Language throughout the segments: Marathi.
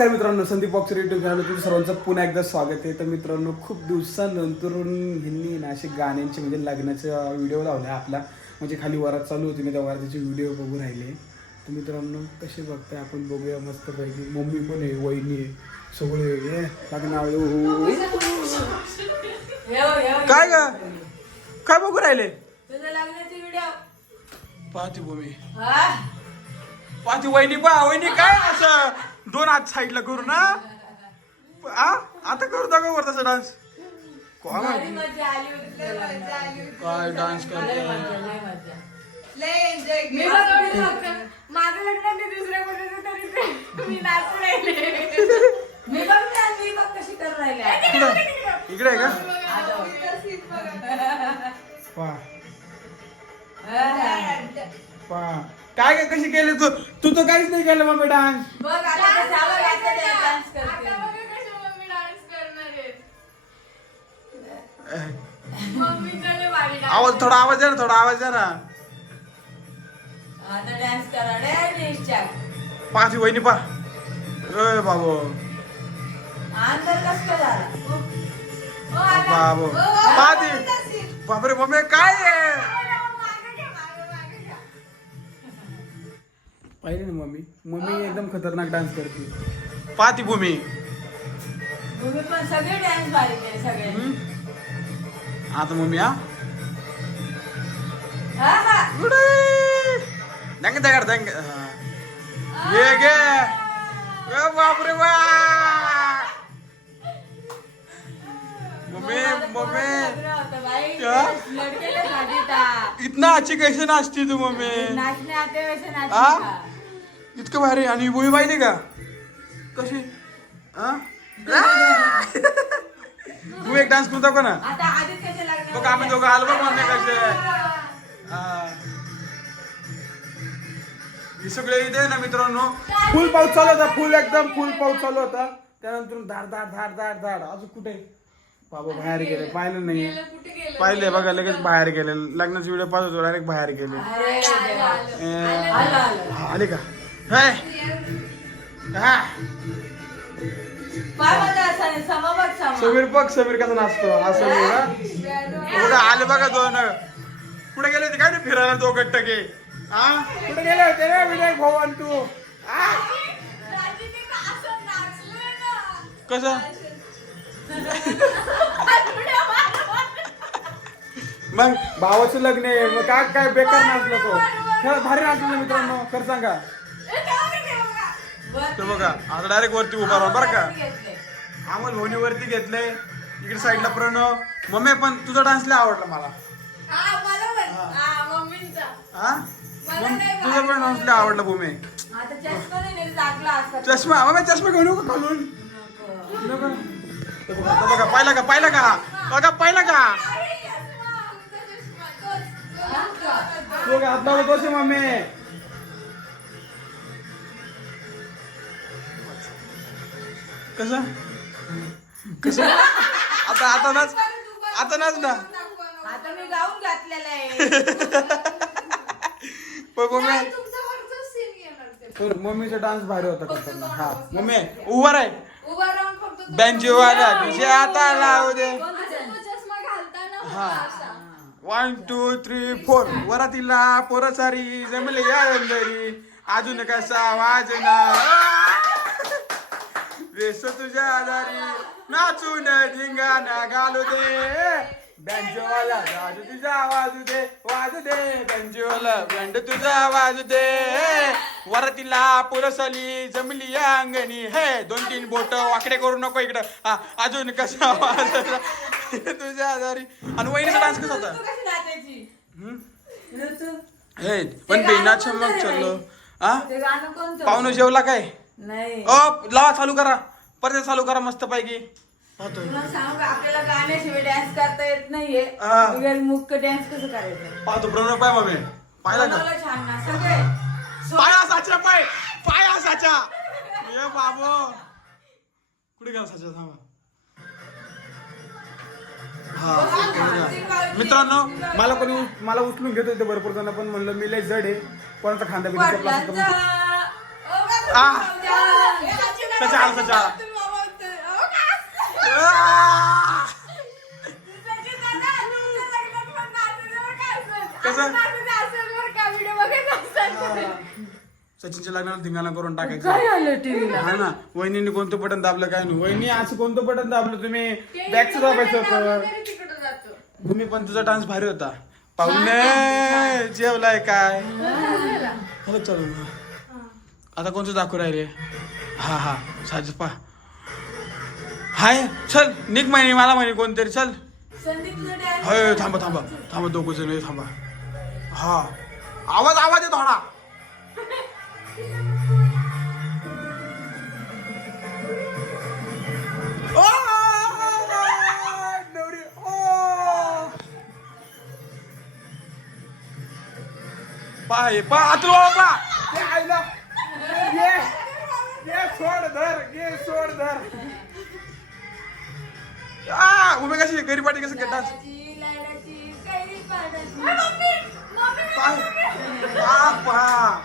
नमस्कार मित्रांनो संदीप बॉक्सर युट्यूब चॅनल तुमचं सर्वांचं पुन्हा एकदा स्वागत आहे. तर मित्रांनो खूप दिवसानंतर ह्यांनी ना असे गाण्यांचे म्हणजे लग्नाचा व्हिडिओ लावला आपला. म्हणजे खाली वरात चालू होती मी त्या वरातीचे व्हिडिओ बघू राहिले. तर मित्रांनो कसे बघताय आपण बघूया मस्त पैकी मम्मी पण आहे वहिनी आहे सगळे हे लग्न आवडे काय ग? काय बघू राहिले? पाहते भूमी पाहते वहिनी पा वहिनी काय असं? दोन हात साईडला करू ना. आ? आता करू दाखव वर तसा डान्स कोण. काय डान्स. माझं लग्न दुसऱ्या कोणाचं तरी. मी नाचू राहिले मी मी बघ कशी करू राहिले इकडे आहे का. पा हा. पा काय काय कशी केली तू? तू तर काहीच नाही केलं मम्मी डान्स. बघ आता करते आवाज थोडा आवाज आहे ना थोडा आवाज आहे ना. आता डान्स करा रे निश्चय. पाच वहिनी पा. ए बाबू. अंतर कस काय झाला आला. बाबू. seat. बापरे मम्मी काय आहे? पाहिजे ना मम्मी? मम्मी एकदम खतरनाक डान्स करते. पाहती भूमी. तुम्ही पण सगळे डान्स भारी केले सगळे. हम्म? आता मम्मी हा? दंग दगड दंग. ये गे बापरे बा. मम्मी इतना अच्छी कैसे नाचती तू मम्मी? नाचने आते वैसे आ? नाचने का? इतकं भारी. आणि बोई पाहिली का? कशी? हा? तू एक डान्स करू दाखव ना. बघ आम्ही दोघं आलो बघ मम्मी कसे. हा. हे सगळे इथे ना मित्रांनो. फुल पाऊस चालू होता. फुल एकदम फुल पाऊस चालू होता. त्यानंतर धाड धाड धाड धाड धाड अजून कुठे? बाबा बाहेर गेले पाहिलं नाही. गेलं, कुठे गेलं? पाहिले बघा लगेच बाहेर गेले. लग्नाचे व्हिडिओ पाहत होतो डायरेक्ट बाहेर गेले. ए, आलं हा, का? हाय हा. असा समीर बघ समीर कसा नाचतो. हा समीर हा? बघा आले बघा दोन. कुठे गेले होते? काय ते फिरायला दोघं टके हा? कुठे गेले होते रे विनायक भवन तू? हा? राजीने का असं नाचलंय ना. कसं? मग भावाचं लग्न आहे. मग काय काय बेकार नाचला तो खरं भारी नाचलं मित्रांनो. खरं सांगा? ते बघा आता डायरेक्ट वरती उभा राहा बरं का. अमोल भोनी वरती घेतलंय. इकडे साईडला प्रणव. मम्मी पण तुझा डान्स लय आवडला मला. हा. हा. हा मग तुझा पण डान्स लय आवडला भूमी. आता चष्मा नाही नेली, लागला असता चष्मा मम्मी चष्मा घेऊन येऊ का घालून बघा पाहिला का पाहिला का? बघा पाहिला का? हात लावला मम्मी कसं? कसं? आता आता नाच आता नाच ना. आता मी गाऊन घातलेला आहे. तर मम्मीचा डान्स भारी होता हा. मम्मी उभा राह. उभा राहून फक्त तो- बँजोवाला तुझे आता लावू दे. हा. वन टू थ्री फोर वरातीला पोरसारी जमले या अंदरी अजून कसा वाजना? वेस तुझ्या आधारी नाचून धिंगाणा घालू दे. बँजोवाला वाजू तुझा वाजू दे वाजू दे. बँजोवाला बँड तुझा वाजू दे. वरातीला पुरसली जमली या अंगणी. हे दोन तीन बोट वाकडे करू नको इकडं. हा अजून कसा वाजला तुझ्या आजारी. आणि वहिनीचा डान्स कसा होता? हे पण बेना चमक चाललो? हा पाहुणं जेवला काय? नाही. अ लावा चालू करा. परत चालू करा मस्त पैकी. आपल्याला गाण्याशिवाय डान्स करता येत नाहीये. हा. मुख्य डान्स कसं करायचं? पाहतो प्रणव पाय का? छान ना सगळे. पाया साच्या पाय पाया साच्या ये बाबो. कुठे गेला साच्या थांबा? मित्रांनो मला कोणी मला उचलून घेत होते भरपूर जण पण म्हणलं मी लय जड आहे. कोणाचा खांदा असेल. सचिनच्या लग्नाला धिंगाणा करून टाकायचं. हा ना वहिनीने कोणतं बटन दाबलं काय नाही. वहिनी असं कोणतं बटन दाबलं तुम्ही? बॅगचं दाबायचं होतं तिकडं तुम्ही पण तुझा डान्स भारी होता. पाहुणे जेवलाय काय? हो चल आता कोणतं दाखवू राहिले? हा हा. साज पा. हाय चल निक म्हणे मला म्हणे कोणतरी चल. होय थांबा थांबा. थांबा दोघं जण थांबा. हा. आवाज आवाज आहे थोडा पा हे पा आतू पा ते आईला. ये ये सोड धर ये सोड धर. आ उभे कशी गरी पाठी कसं. पाय. हा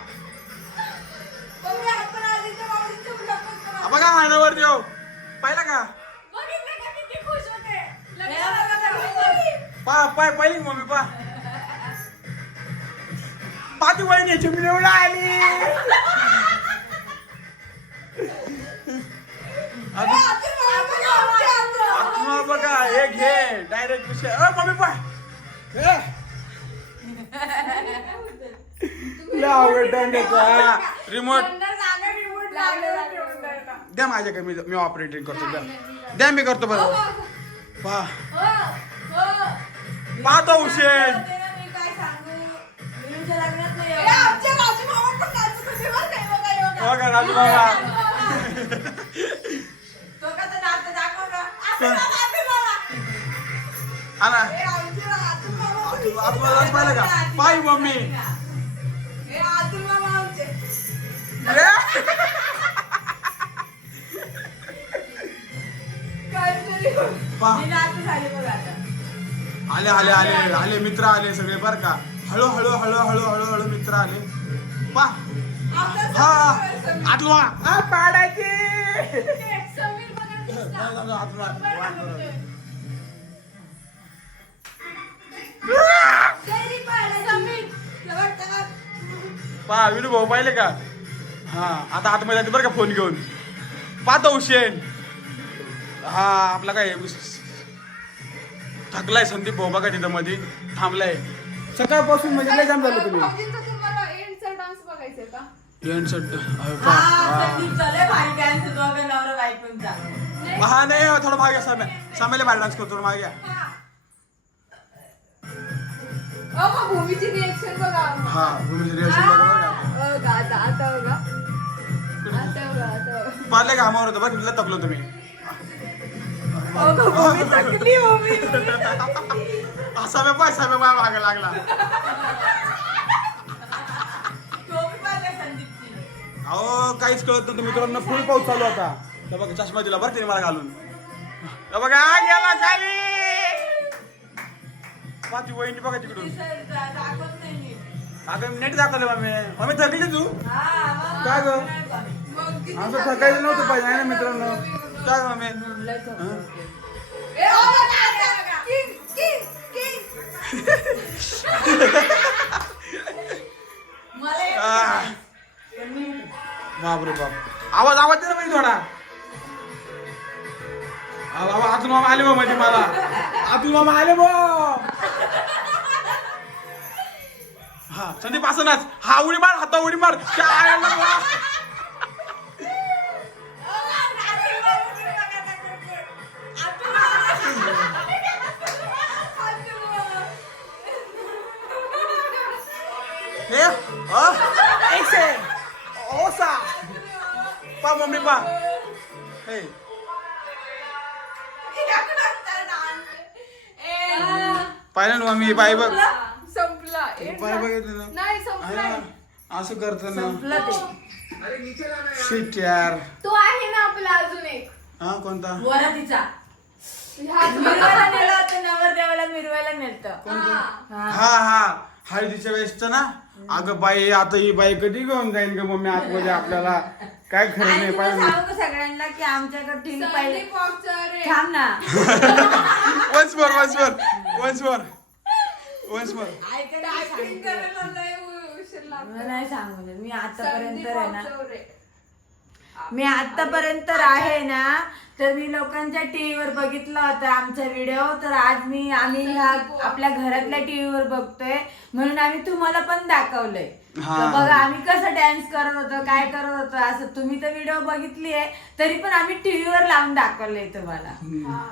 बघा हाणावर देव पाहिला का. पा पाय पाहिली मम्मी पा पाठी वहिनी चिमणी आली. बघा, आत्मा बघा हे घे डायरेक्ट विषय. अ मम्मी पाय आवड रिमोट द्या माझ्याकडे मी मी ऑपरेटिंग करतो द्या. द्या मी करतो बरं. पा. पाहतो हुसेन बघा, हे बघा. बघा राजू बाबा पाहिलं का पाय मम्मी. आले आले आले आले मित्र आले सगळे बर का. हळू हळू हळू हळू हळू हळू मित्र आले पा हा. आतला हा पाडायची. पा विनू भाऊ पाहिले का हा आता आतमध्ये जाते बरं का फोन घेऊन पाहतो हुसेन हा आपला काय थकलाय संदीप भाऊ बघा तिथं मध्ये थांबलाय सकाळपासून म्हणजे लय जाम झालं तुम्ही भाऊजींचा तुम्हाला एंडचा डान्स बघायचा का येण सट हा, बायकोंचा. हा नाही थोडं मागे साम्या साम्याला बाहेर डान्स करतो थोडं मागे या. अहो मग भूमीची रिएक्शन बघा हा भूमीची रिॲक्शन बघा बरं का बघा आता आता बघा आता बघा आता बघा. पाहिले कामावर होतं बरं तिथलं तपलो तुम्ही अगं, भूमी थकली, भूमी. असा मी पाय साम्या माझ्या मागे लागला. अहो काहीच कळत नव्हतं मित्रांनो फुल पाऊस चालू होता. तर बघा चष्मा दिला बरं तिने मला घालून. तर बघा गेला खाली. पाची वहिनी बघा तिकडून. अगं नेट दाखवलं मम्मी मम्मी थकली तू? हा, काय गं? असं थकायचं नव्हतं पाहिजे ना मित्रांनो? काय गं मला पण मी बापरे बाप. आवाज आवाज दे ना म्हणजे थोडा. आवा- आवा- आतून मामा आले बा म्हणजे मला. आतून मामा आले बा. हा संदीप असं नाच. हा उडी मार हाता उडी मार. त्या आयला वा. ऐसे ओसा पा मम्मी पा हे पाहिलं ना मम्मी बाई बघ संपला. ला- बघितलं ना? नाही हा, असं करतो ना. संपलं ते. शिट यार. तो आहे ना आपला अजून एक. हा कोणता? वरातीचा. मिरवायला नेलं होतं नवरदेवाला मिरवायला नेलतं. हा. हा हा. हळदीच्या वेळेसच ना? अगं बाई आता ही बाई कधी घेऊन जाईन ग मम्मी आतमध्ये आपल्याला काय खरं आणि नाही तुला पाहिजे सांगू का सगळ्यांना की आमच्याकडे संदीप वाकचौरे. थांब ना once more once more once more once more ऐकायला Typing सांगितलं. करायला लय उशीर लागतो. मला नाही सांगू. मी आतापर्यंत आहे ना. मी आतापर्यंत आहे ना तर मी लोकांच्या टीव्हीवर बघितलं होतं आमचा व्हिडिओ. तर आज मी आम्ही ह्या आपल्या घरातल्या टीव्हीवर बघतोय. म्हणून आम्ही तुम्हाला पण दाखवलंय. तर बघा आम्ही कसं डान्स करत होतो काय करत होतो असं तुम्ही तर व्हिडिओ बघितली आहे तरी पण आम्ही टीव्हीवर लावून दाखवलंय तुम्हाला.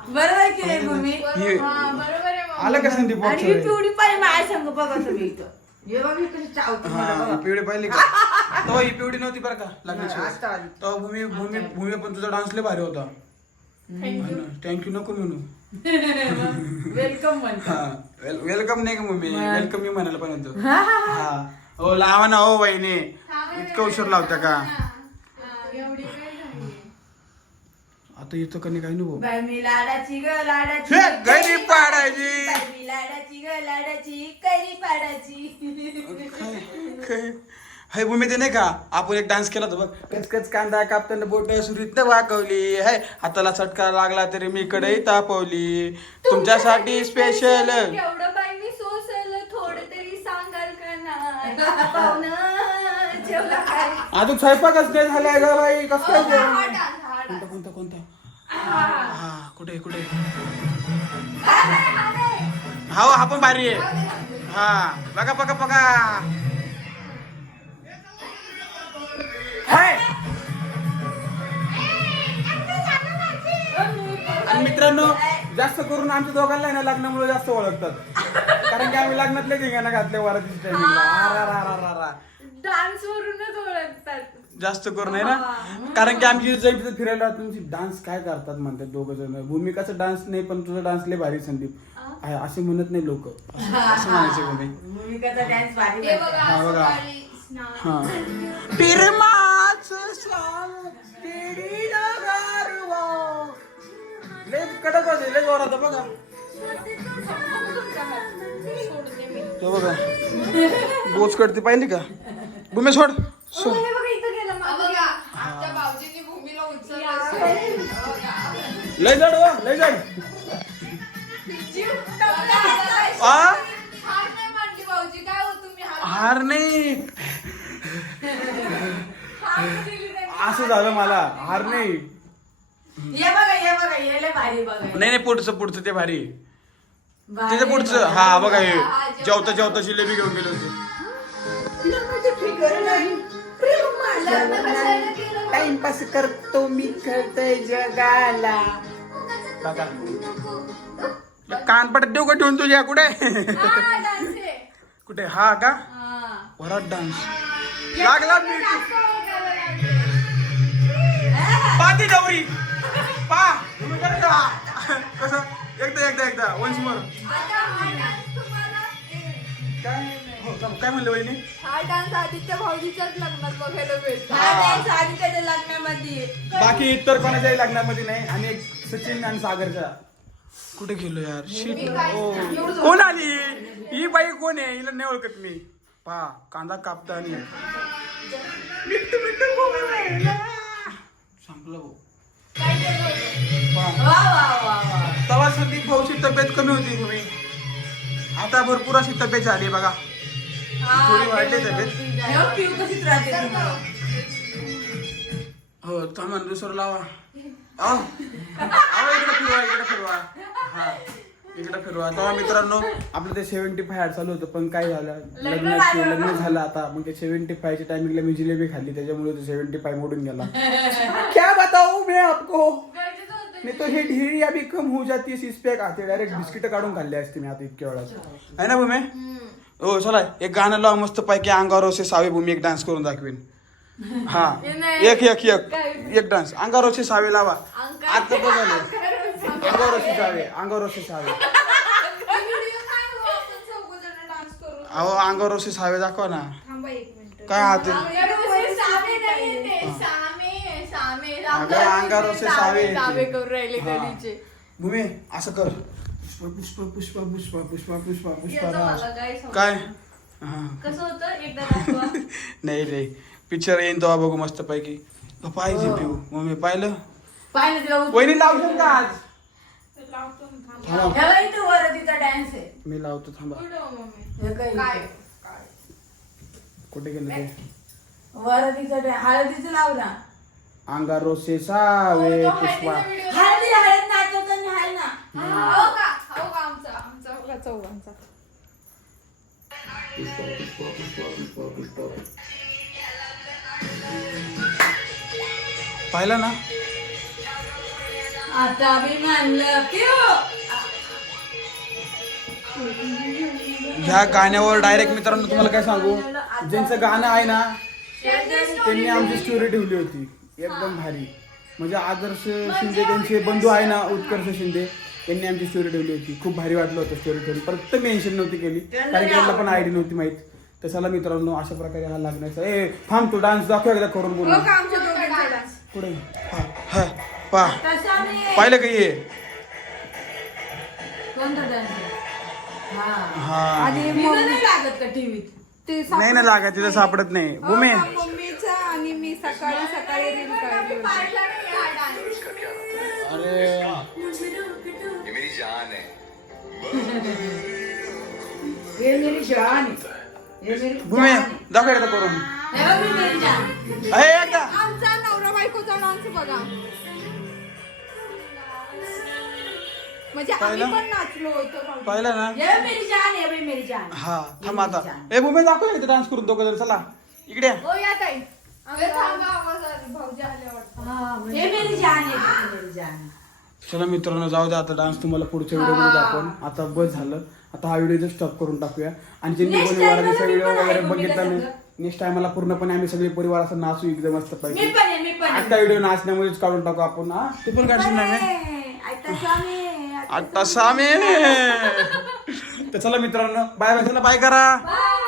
बरोबर की नाही भूमी हे- हा, बरोबर आहे मग. आलं का संदीप आणि ही? पिवडी पाहिजे माझ्या संग बघा तुम्ही इथं. हे बघ मी कशी चावते मला हा पाहिली का? तो ही पिवडी नव्हती बरं का लग्नाची नाही, आता आली. तो भूमी भूमी भूमी पण तुझा डान्स लय भारी होता. थँक्यू नको म्हणू. वेलकम म्हणतो हा वेलकम नाही का मम्मी. वेलकम मी म्हणायला पण होतो हा, हा, लावा ना हो वहिनी. इतकं उशीर लावता का? एवढी काय झाली. आता इथं कधी काही नको बाई मी लाडाची ग लाडाची हे, गैरी पाडायची. लाडाची ग लाडाची कैरी पाडाची. हाय भूमी ते नाही का? आपण एक डान्स केला होता बघ. कचकच कांदा कापताना बोट सुरीत वाकवली. हाय हाताला चटका लागला तरी मी कडे तापवली. तुमच्यासाठी स्पेशल एवढं बाई मी सोसल थोडं तरी सांगाल का नाही? पाहुणं जेवलं काय अजून स्वयंपाकच नाही झालाय ग बाई कस काय हा? डान्स हा कोणता कोणता? हा. कुठे कुठे? हा हा. नाही. हा पण भारी आहे. हा बघा बघा बघा. आणि मित्रांनो जास्त करून आमच्या दोघांना ना लग्नामुळे जास्त ओळखतात. कारण की आम्ही लग्नातले धिंगाणा घातले वरातीच्या टाइमिंगला डान्स वरूनच ओळखतात. जास्त करून आहे ना? कारण की आमची तिथे फिरायला तुमची डान्स काय करतात म्हणतात दोघं जण. भूमिकाचा डान्स नाही पण तुझा डान्स लय भारी संदीप. आहे असे म्हणत नाही लोक. असं म्हणायचे कोणी. भूमिकाचा डान्स भारी हे वाटतो. बघा हा, बघा. सकाळी स्नान. हा. पिरमाचं स्लाम, पिढीला गारवा. लय कडक होते लय जोरात बघा. सोडते मी तो बघा. बोच कडते पाहिली का? भूमी सोड. सोड हे बघा इथं गेलं बघा आमच्या भाऊजींनी भूमीला उचललं लय जड हो लय जड. आ? हार नाही. हो. असं झालं मला. हार नाही. ये बघा ये बघा ये लय भारी बघा. नाही नाही पुढचं पुढचं ते भारी. भारी तिथे पुढचं. हा बघा हे. जेवता जेवता जिलेबी घेऊन गेले होते? टाइमपास करतो मी कळतय जगाला. बघा. कानपट देऊ का ठेवून तुझ्या कुठे? हा. कुठे? हा का? हा. वरात डान्स लागला. पाती दौरी पा तुम्ही करता कसं? एकदा एकदा एकदा. वन्स मोर आता हा dance तुम्हाला काय? हो, काय म्हणले वहिनी? हा डान्स आदित्य भाऊजीच्याच लग्नात बघायला भेटतो हा dance आधी त्याच्या लग्नामध्ये. बाकी इतर कोणाच्याही लग्नामध्ये नाही. आणि एक सचिन आणि सागरच्या कुठे गेलो यार. ओ. कोण आली? ही बाई कोण आहे? हिला नाही ओळखत मी. पा कांदा कापताना मिट्टू मिट्टू बोलायला. संपलं भाऊ. संदीप भाऊची तब्येत कमी होती तुम्ही आता भरपूर अशी तब्येत झाली बघा. थोडी वाढली तब्येत. हे. हो थांबा दुसरं लावा. अहो इकडे फिरवा इकडे फिरवा. हा इकडे फिरवा. तेव्हा मित्रांनो आपलं ते सेव्हन्टी फाय चालू होतं पण काय झालं? लग्नाची झालं. लग्न झालं? आता. मग ते सेव्हन्टी फायच्या टायमिंगला मी जिलेबी खाल्ली त्याच्यामुळे ते सेव्हन्टी फाय मोडून गेला. क्या बताऊ मैं आपको. नाही तो हिट हिरी अभी कम हो जाती है इस पे आते डायरेक्ट बिस्किट काढून खाल्ले असते मी आता इतक्या वेळात. आहे ना भूमे? हो चला एक गाणं लाव मस्त पैकी अंगावर से सावे भूमी एक डान्स करून दाखवेन. हा. एक एक एक. एक डान्स. अंगावर से सावे लावा. आता बघाले अंगावर से सावे. अंगावर से सावे. हो? अहो अंगावर से सावे दाखवा ना. थांबा एक मिनिट. काय हात? अंगारवसे सावे करून राहिले. गलीचे. भूमे असं कर. पुष्प पुष्प पुष्प पुष्प पुष्प पुष्प पुष्प हा. काय? हा. कसं होतं? एकदा नाही नाही. पिक्चर येईन तेव्हा बघू मस्त पैकी पाहिजे हो. पिऊ. मम्मी पाहिलं. पाहिलं तुला वहिनी लावशील का आज? थांबा. हे. बघ इथं वरतीचा डान्स आहे. मी लावतो थांबा. हे काय काय? इथं? कुठे गेलं ते? डान्स हळदीचं लाव ना. अंगारो से सावे पुष्पा. हळदी हळद नाचवताना हाय ना. हो का? हो का आमचा? आमचा. हो का चौघांचा पाहिलं ना? आता मी मानलं पिऊ ह्या गाण्यावर डायरेक्ट मित्रांनो तुम्हाला काय सांगू? ज्यांचं गाणं आहे ना त्यांनी आमची स्टोरी ठेवली होती. एकदम भारी. म्हणजे आदर्श शिंदे त्यांचे बंधू आहे ना उत्कर्ष शिंदे त्यांनी आमची स्टोरी ठेवली होती. खूप भारी वाटलं होतं स्टोरी ठेवली परत मेन्शन नव्हती केली. कारण की त्यांना पण आयडी नव्हती माहीत. तर चला मित्रांनो अशा प्रकारे हा लागण्याचा ए थांब तू डान्स दाखव एकदा करून बोलू. हो पुढे. हा, हा, पाहिलं का ये कोणता डान्स हा. हा. आणि इथं नाही लागत का टीव्हीत ते नाही ना लागा तिथं सापडत नाही. हो भूमी. का, मम्मीचा आणि मी सकाळी सकाळी रील काढली होती. अरे. ये मेरी जान है. ये मेरी जान है. ये मेरी भूमी जान है. दाखव एकदा करून. बघ मेरी जान अरे एकदा आमचा नवरा बायकोचा डान्स बघा. म्हणजे आम्ही पाहिलं? पण नाचलो होतो पाहिलं ना? ये मेरी जान है मेरी जान. हा थांब आता. ए भूमी दाखव एकदा डान्स करून दोघं जण चला. इकडे या. हो या ताई. हा, म्हणजे- ये मेरी जान ये मेरी जान. चला मित्रांनो जाऊ द्या आता डान्स. तुम्हाला पुढच्या व्हिडिओ दाखवून. आता बस झालं. आता हा व्हिडिओ स्टॉप करून टाकूया. आणि ज्यांनी Next कोणी time वाढदिवसा मला मी व्हिडिओ पण वगैरे बघितला नाही. सगळं. नेक्स्ट टाइमला पूर्णपणे आम्ही सगळे परिवार असं नाचू एकदम मस्त मी पाहिजे पण आहे मी पण आहे. व्हिडिओ नाचण्यामध्येच काढून टाकू आपण. हा तू पण काढशील ना मी अरे, आता स्वामी आता सामी तर चला मित्रांनो बाय बाय चला बाय करा. Bye.